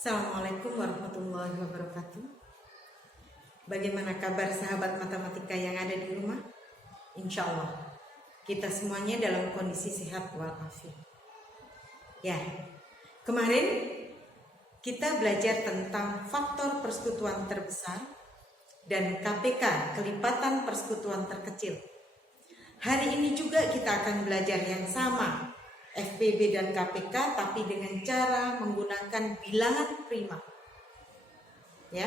Assalamualaikum warahmatullahi wabarakatuh. Bagaimana kabar sahabat matematika yang ada di rumah? Insya Allah kita semuanya dalam kondisi sehat walafiat. Ya, kemarin kita belajar tentang faktor persekutuan terbesar dan KPK, kelipatan persekutuan terkecil. Hari ini juga kita akan belajar yang sama, FPB dan KPK, tapi dengan cara menggunakan bilangan prima. Ya,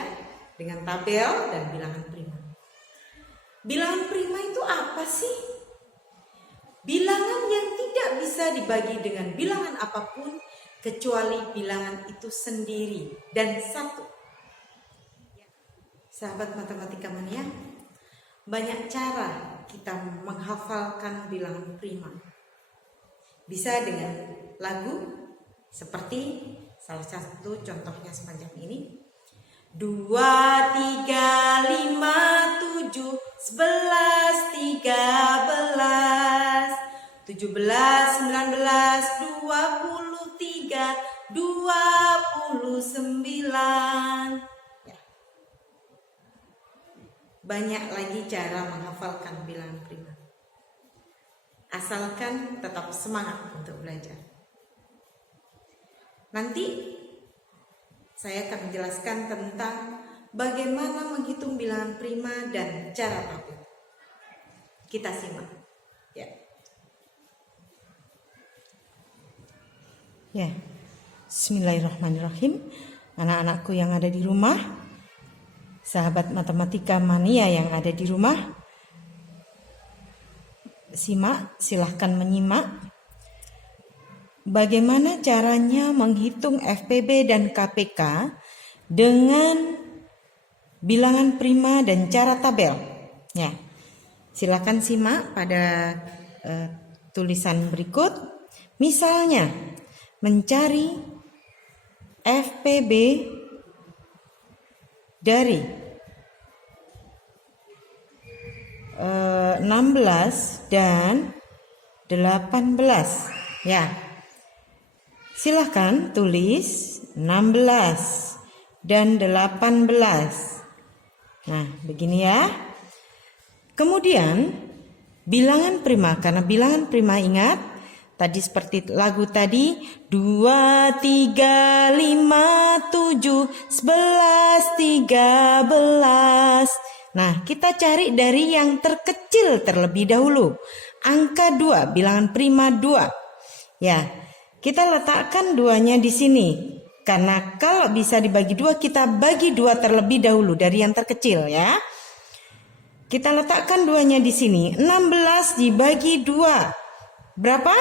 dengan tabel dan bilangan prima. Bilangan prima itu apa sih? Bilangan yang tidak bisa dibagi dengan bilangan apapun kecuali bilangan itu sendiri dan satu. Sahabat matematika mania, banyak cara kita menghafalkan bilangan prima. Bisa dengan lagu seperti salah satu contohnya semacam ini. 2, 3, 5, 7, 11, 13, 17, 19, 23, 29. Ya. Banyak lagi cara menghafalkan bilangan prima. Asalkan tetap semangat untuk belajar. Nanti saya akan menjelaskan tentang bagaimana menghitung bilangan prima dan cara tabel. Kita simak. Ya. Bismillahirrahmanirrahim. Anak-anakku yang ada di rumah, sahabat matematika mania yang ada di rumah, silahkan menyimak bagaimana caranya menghitung FPB dan KPK dengan bilangan prima dan cara tabel. Ya, silahkan simak pada tulisan berikut. Misalnya, mencari FPB dari 16 dan 18. Ya. Silahkan tulis 16 dan 18. Nah, begini ya. Kemudian bilangan prima, karena bilangan prima ingat tadi seperti lagu tadi, 2, 3, 5, 7, 11, 13. Nah, kita cari dari yang terkecil terlebih dahulu. Angka 2, bilangan prima 2. Ya, kita letakkan 2-nya di sini. Karena kalau bisa dibagi 2, kita bagi 2 terlebih dahulu dari yang terkecil ya. Kita letakkan 2-nya di sini. 16 dibagi 2. Berapa?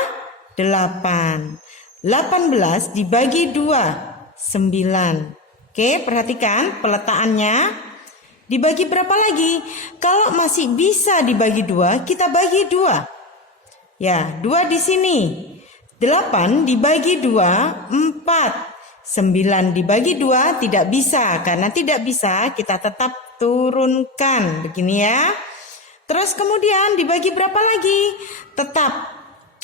8. 18 dibagi 2. 9. Oke, perhatikan peletakannya. Dibagi berapa lagi? Kalau masih bisa dibagi 2, kita bagi 2. Ya, 2 di sini. 8 dibagi 2, 4. 9 dibagi 2 tidak bisa. Karena tidak bisa, kita tetap turunkan. Begini ya. Terus kemudian dibagi berapa lagi? Tetap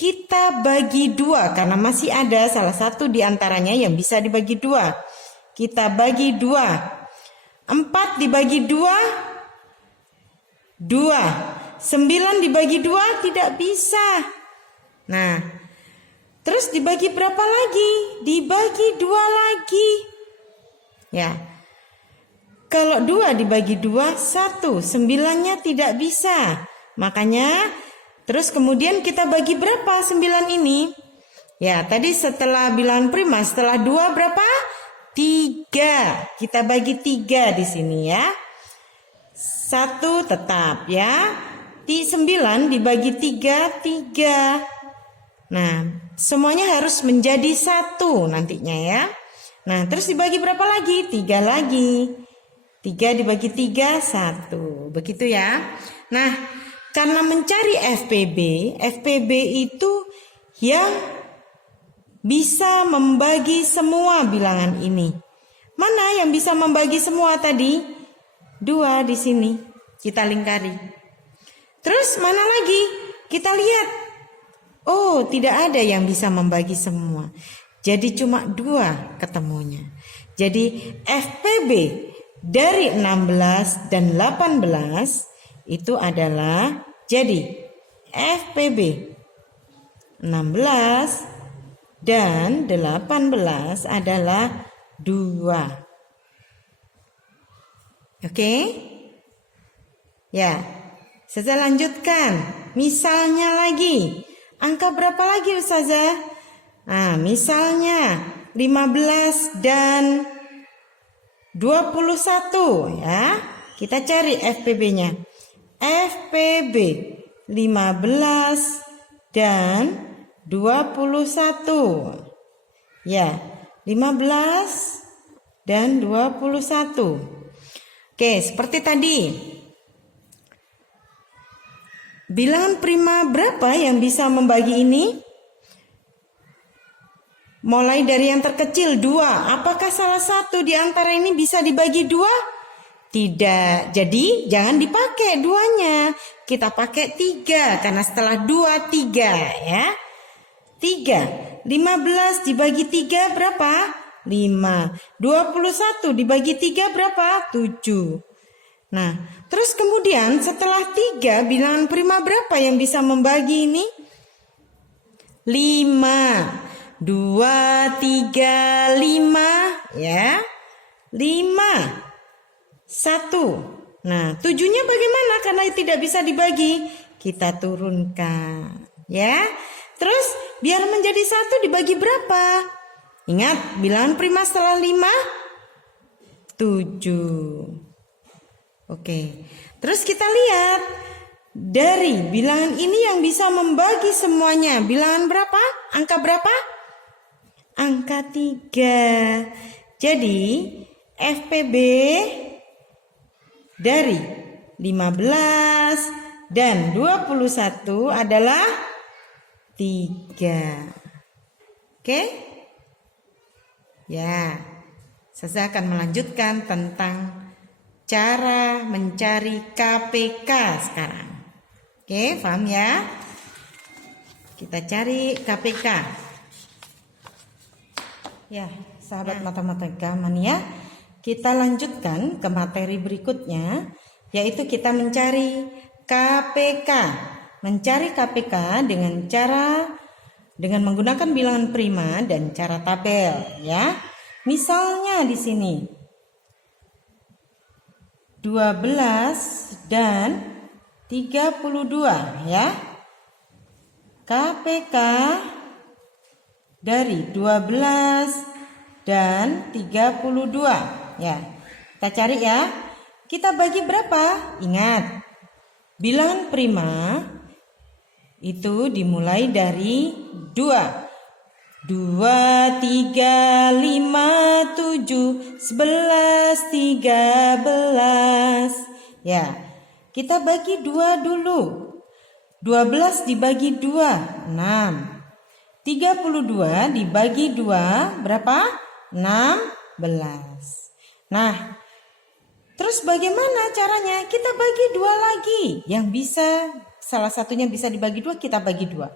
kita bagi 2. Karena masih ada salah satu di antaranya yang bisa dibagi 2. Kita bagi 2. 4 dibagi 2, 2. 9 dibagi 2 tidak bisa. Nah, terus dibagi berapa lagi? Dibagi 2 lagi. Ya. Kalau 2 dibagi 2, 1. 9-nya tidak bisa. Makanya, terus kemudian kita bagi berapa 9 ini? Ya, tadi setelah bilangan prima, setelah 2 berapa? 3. Kita bagi 3 di sini ya. 1 tetap ya. 9 dibagi 3, 3. Nah, semuanya harus menjadi 1 nantinya ya. Nah, terus dibagi berapa lagi? 3 lagi. 3 dibagi 3, 1. Begitu ya. Nah, karena mencari FPB itu yang bisa membagi semua bilangan ini. Mana yang bisa membagi semua tadi? 2 di sini. Kita lingkari. Terus mana lagi? Kita lihat. Oh, tidak ada yang bisa membagi semua. Jadi cuma 2 ketemunya. Jadi FPB dari 16 dan 18 itu adalah, jadi FPB 16 dan 18 adalah 2. Oke? Ya, saya lanjutkan. Misalnya lagi. Angka berapa lagi Ustazah? Nah, misalnya 15 dan 21 ya. Kita cari FPB-nya. FPB 15 dan 21. Ya, 15 dan 21. Oke, seperti tadi. Bilangan prima berapa yang bisa membagi ini? Mulai dari yang terkecil 2. Apakah salah satu di antara ini bisa dibagi 2? Tidak. Jadi jangan dipakai 2-nya. Kita pakai 3 karena setelah 2 3 ya. 3. 15 dibagi 3 berapa? 5. 21 dibagi 3 berapa? 7. Nah, terus kemudian setelah 3 bilangan prima berapa yang bisa membagi ini? 5. 2, 3, 5 ya. 5. 1. Nah, 7-nya bagaimana? Karena tidak bisa dibagi. Kita turunkan ya. Terus biar menjadi 1 dibagi berapa? Ingat, bilangan prima setelah 5? 7. Oke. Terus kita lihat. Dari bilangan ini yang bisa membagi semuanya. Bilangan berapa? Angka berapa? Angka 3. Jadi, FPB dari 15 dan 21 adalah 3. Oke? Ya, saya akan melanjutkan tentang cara mencari KPK sekarang. Oke, paham ya? Kita cari KPK. Ya, sahabat matematika mania, kita lanjutkan ke materi berikutnya, yaitu kita mencari KPK. Mencari KPK dengan menggunakan bilangan prima dan cara tabel ya. Misalnya di sini 12 dan 32 ya. KPK dari 12 dan 32 ya. Kita cari ya. Kita bagi berapa? Ingat, bilangan prima itu dimulai dari 2. 2, 3, 5, 7, 11, 13. Ya, kita bagi 2 dulu. 12 dibagi 2, 6. 32 dibagi 2, berapa? 16. Nah, terus bagaimana caranya? Kita bagi 2 lagi. Yang bisa, salah satunya bisa dibagi 2, kita bagi 2.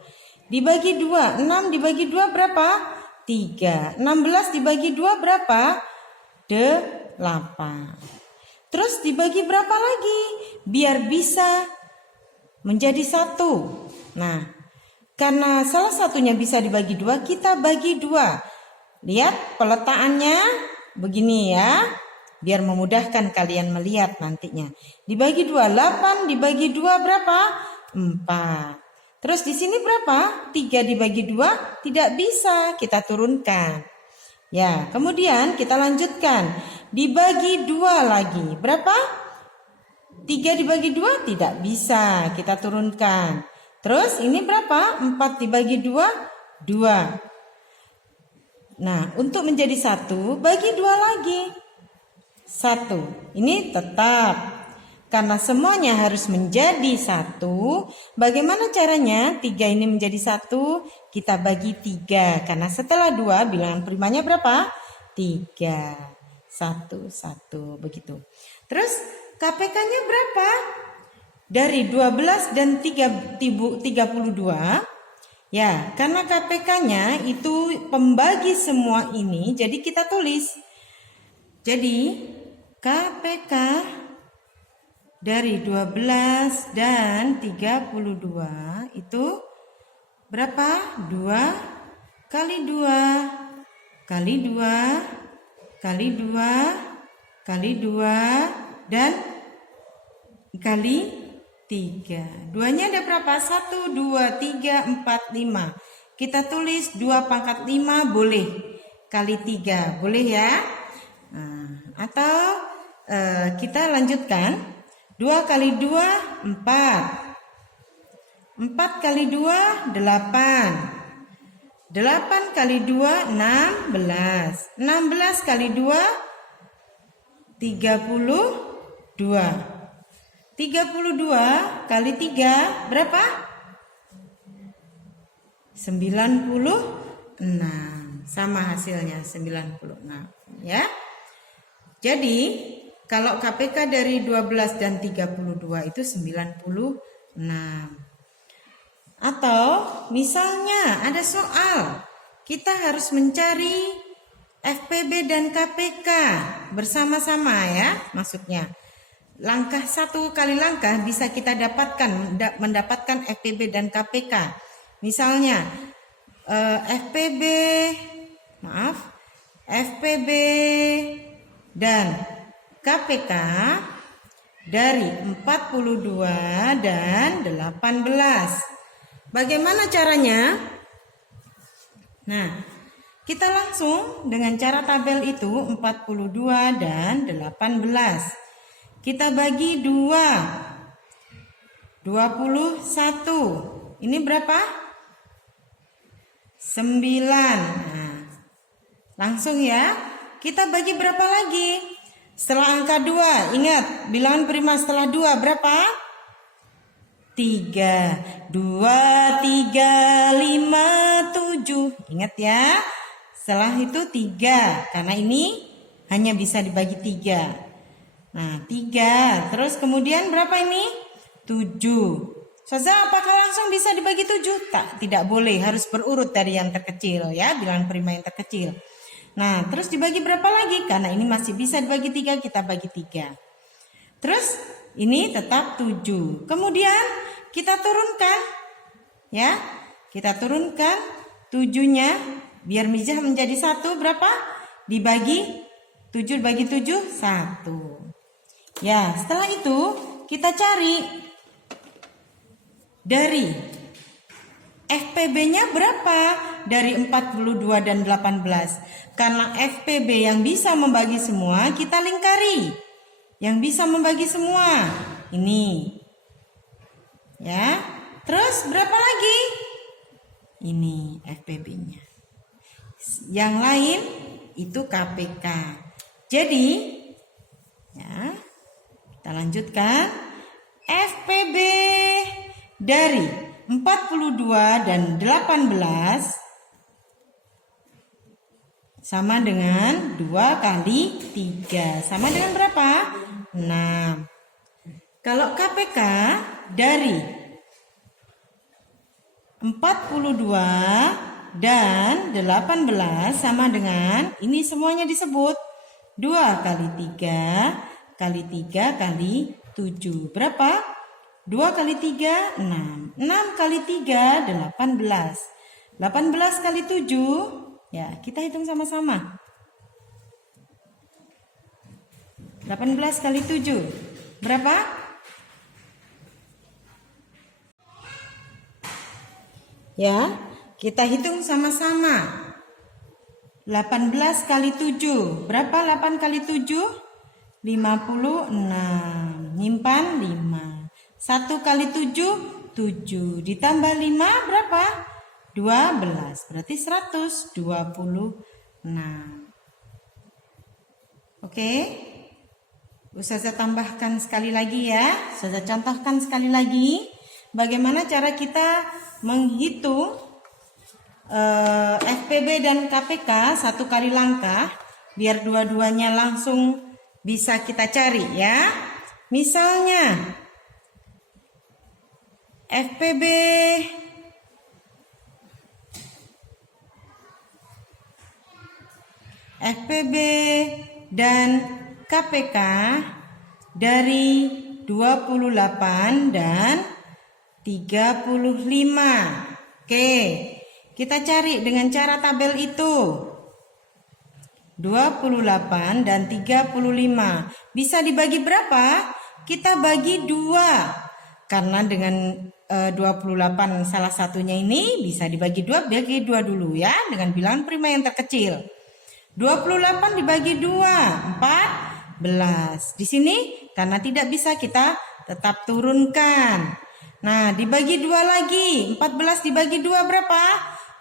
Dibagi 2, 6 dibagi 2 berapa? 3. 16 dibagi 2 berapa? 8. Terus dibagi berapa lagi? Biar bisa menjadi 1. Nah, karena salah satunya bisa dibagi 2, kita bagi 2. Lihat peletakannya begini ya. Biar memudahkan kalian melihat nantinya. Dibagi 2, 8 dibagi 2 berapa? 4. Terus di sini berapa? 3 dibagi 2 tidak bisa, kita turunkan. Ya, kemudian kita lanjutkan. Dibagi 2 lagi. Berapa? 3 dibagi 2 tidak bisa, kita turunkan. Terus ini berapa? 4 dibagi 2? 2. Nah, untuk menjadi 1, bagi 2 lagi. 1. Ini tetap. Karena semuanya harus menjadi 1. Bagaimana caranya? 3 ini menjadi 1. Kita bagi 3. Karena setelah 2 bilangan primanya berapa? 3. 1, 1. Begitu. Terus KPK-nya berapa? Dari 12 dan 32. Ya, karena KPK-nya itu pembagi semua ini, jadi kita tulis. Jadi, KPK dari 12 dan 32 itu berapa? 2 kali 2 kali 2 kali 2 kali 2 dan kali 3. Duanya ada berapa? 1, 2, 3, 4, 5. Kita tulis 2 pangkat 5 boleh. Kali 3 boleh ya. Atau kita lanjutkan. 2 kali 2, 4. 4 kali 2, 8. 8 kali 2, 16. 16 kali 2, 32. 32 kali 3 berapa? 96. Sama hasilnya 96 ya. Jadi kalau KPK dari 12 dan 32 itu 96. Atau misalnya ada soal, kita harus mencari FPB dan KPK bersama-sama ya, maksudnya. Langkah satu kali langkah bisa kita mendapatkan FPB dan KPK. Misalnya FPB dan KPK dari 42 dan 18. Bagaimana caranya? Nah, kita langsung dengan cara tabel itu 42 dan 18. Kita bagi 2. 21. Ini berapa? 9. Nah, langsung ya. Kita bagi berapa lagi? Setelah angka 2, ingat bilangan prima setelah 2 berapa? 3. 2, 3, 5, 7. Ingat ya. Setelah itu 3. Karena ini hanya bisa dibagi 3. Nah 3. Terus kemudian berapa ini? 7. Ustazah, apakah langsung bisa dibagi 7? Tidak boleh. Harus berurut dari yang terkecil ya. Bilangan prima yang terkecil. Nah terus dibagi berapa lagi? Karena ini masih bisa dibagi 3. Kita bagi 3. Terus ini tetap 7. Kemudian kita turunkan. Ya. Kita turunkan 7-nya. Biar mijah menjadi 1. Berapa? Dibagi 7 bagi 7. 1. Ya. Setelah itu kita cari. Dari FPB-nya berapa? Dari 42 dan 18. Karena FPB yang bisa membagi semua kita lingkari. Yang bisa membagi semua ini ya. Terus berapa lagi? Ini FPB-nya. Yang lain itu KPK. Jadi ya, kita lanjutkan. FPB dari 42 dan 18 sama dengan 2 kali 3. Sama dengan berapa? 6. Kalau KPK dari 42 dan 18 sama dengan, ini semuanya disebut 2 kali 3 kali 3 kali 7. Berapa? 2 kali 3, 6. 6 kali 3, 18. 18 kali 7, ya kita hitung sama-sama. 18 kali 7, berapa? Ya, kita hitung sama-sama. 18 kali 7, berapa 8 kali 7? 56. Nyimpan 5. 1 kali 7, 7. Ditambah 5 berapa? 12. Berarti 126. Oke. Ustazah tambahkan sekali lagi ya. Ustazah contohkan sekali lagi. Bagaimana cara kita menghitung FPB dan KPK satu kali langkah. Biar dua-duanya langsung bisa kita cari ya. Misalnya FPB FPB dan KPK dari 28 dan 35. Oke, kita cari dengan cara tabel itu. 28 dan 35 bisa dibagi berapa? Kita bagi 2. Karena dengan 28 salah satunya ini bisa dibagi 2, bagi 2 dulu ya, dengan bilangan prima yang terkecil. 28 dibagi 2, 14. Di sini karena tidak bisa kita tetap turunkan. Nah, dibagi 2 lagi. 14 dibagi 2 berapa?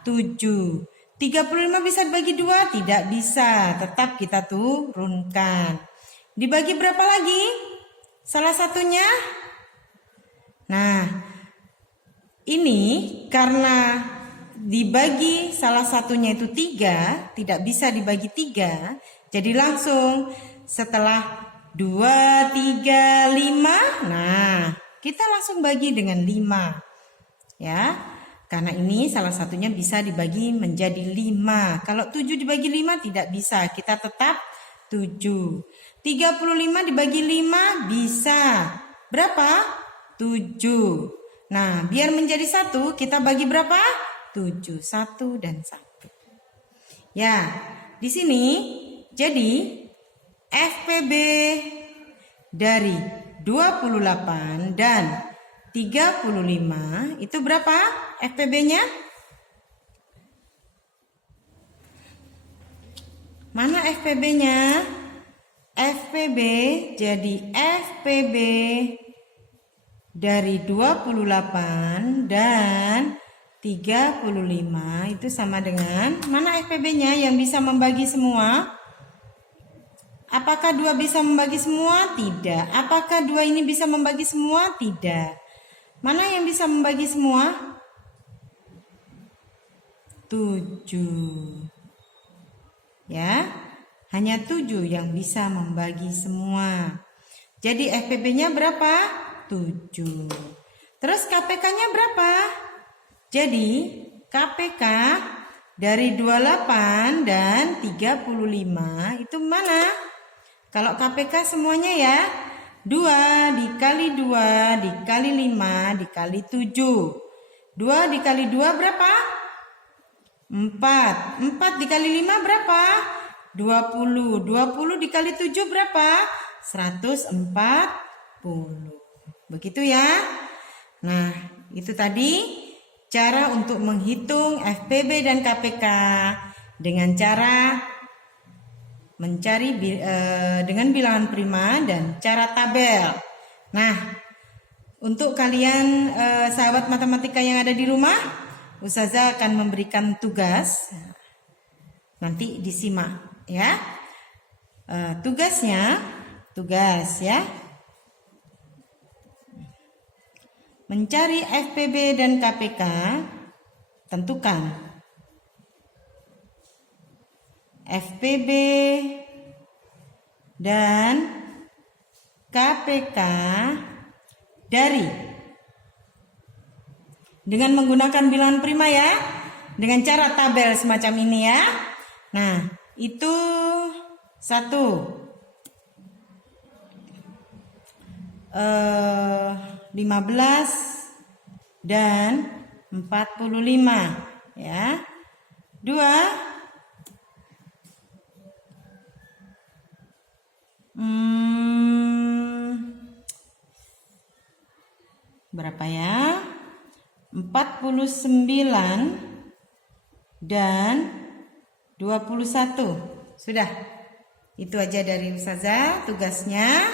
7. 35 bisa dibagi 2? Tidak bisa. Tetap kita turunkan. Dibagi berapa lagi? Salah satunya? Nah, ini karena dibagi salah satunya itu 3, tidak bisa dibagi 3. Jadi langsung setelah 2, 3, 5. Nah, kita langsung bagi dengan 5. Ya, karena ini salah satunya bisa dibagi menjadi 5. Kalau 7 dibagi 5 tidak bisa, kita tetap 7. 35 dibagi 5 bisa. Berapa? 7. Nah, biar menjadi 1 kita bagi berapa? 7. 1 dan 1. Ya, di sini jadi FPB dari 28 dan 35 itu berapa FPB-nya? Mana FPB-nya? FPB jadi FPB dari 28 dan 35 itu sama dengan mana FPB-nya yang bisa membagi semua? Apakah 2 bisa membagi semua? Tidak. Apakah 2 ini bisa membagi semua? Tidak. Mana yang bisa membagi semua? 7. Ya, hanya 7 yang bisa membagi semua. Jadi FPB-nya berapa? 7. Terus KPK-nya berapa? Jadi KPK dari 28 dan 35 itu mana? Kalau KPK semuanya ya 2 dikali 2 dikali 5 dikali 7. 2 dikali 2 berapa? 4. 4 dikali 5 berapa? 20. 20 dikali 7 berapa? 140. Begitu ya. Nah, itu tadi cara untuk menghitung FPB dan KPK dengan cara mencari dengan bilangan prima dan cara tabel. Nah, untuk kalian sahabat matematika yang ada di rumah, Ustazah akan memberikan tugas. Nanti disimak ya. Tugas ya. Mencari FPB dan KPK, tentukan FPB dan KPK dari dengan menggunakan bilangan prima ya, dengan cara tabel semacam ini ya. Nah, itu 1 15 dan 45 ya. 2 berapa ya? 49 dan 21. Sudah. Itu aja dari Ustazah tugasnya.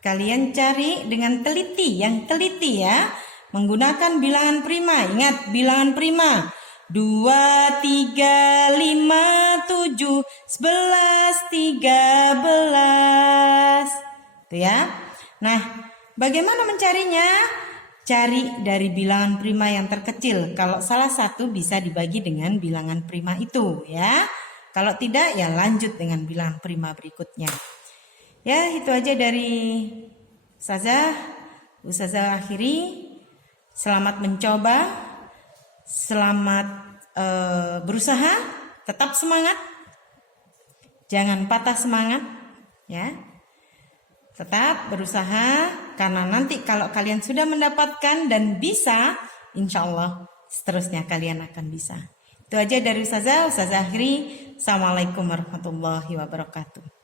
Kalian cari dengan teliti, yang teliti ya. Menggunakan bilangan prima. Ingat bilangan prima. 2, 3, 5, 7, 11, 13. Tuh ya. Nah, bagaimana mencarinya? Cari dari bilangan prima yang terkecil. Kalau salah satu bisa dibagi dengan bilangan prima itu ya. Kalau tidak ya lanjut dengan bilangan prima berikutnya. Ya, itu aja dari Ustazah akhiri. Selamat mencoba. Selamat berusaha. Tetap semangat. Jangan patah semangat ya. Tetap berusaha, karena nanti kalau kalian sudah mendapatkan dan bisa, insya Allah seterusnya kalian akan bisa. Itu aja dari Ustazah akhiri. Assalamualaikum warahmatullahi wabarakatuh.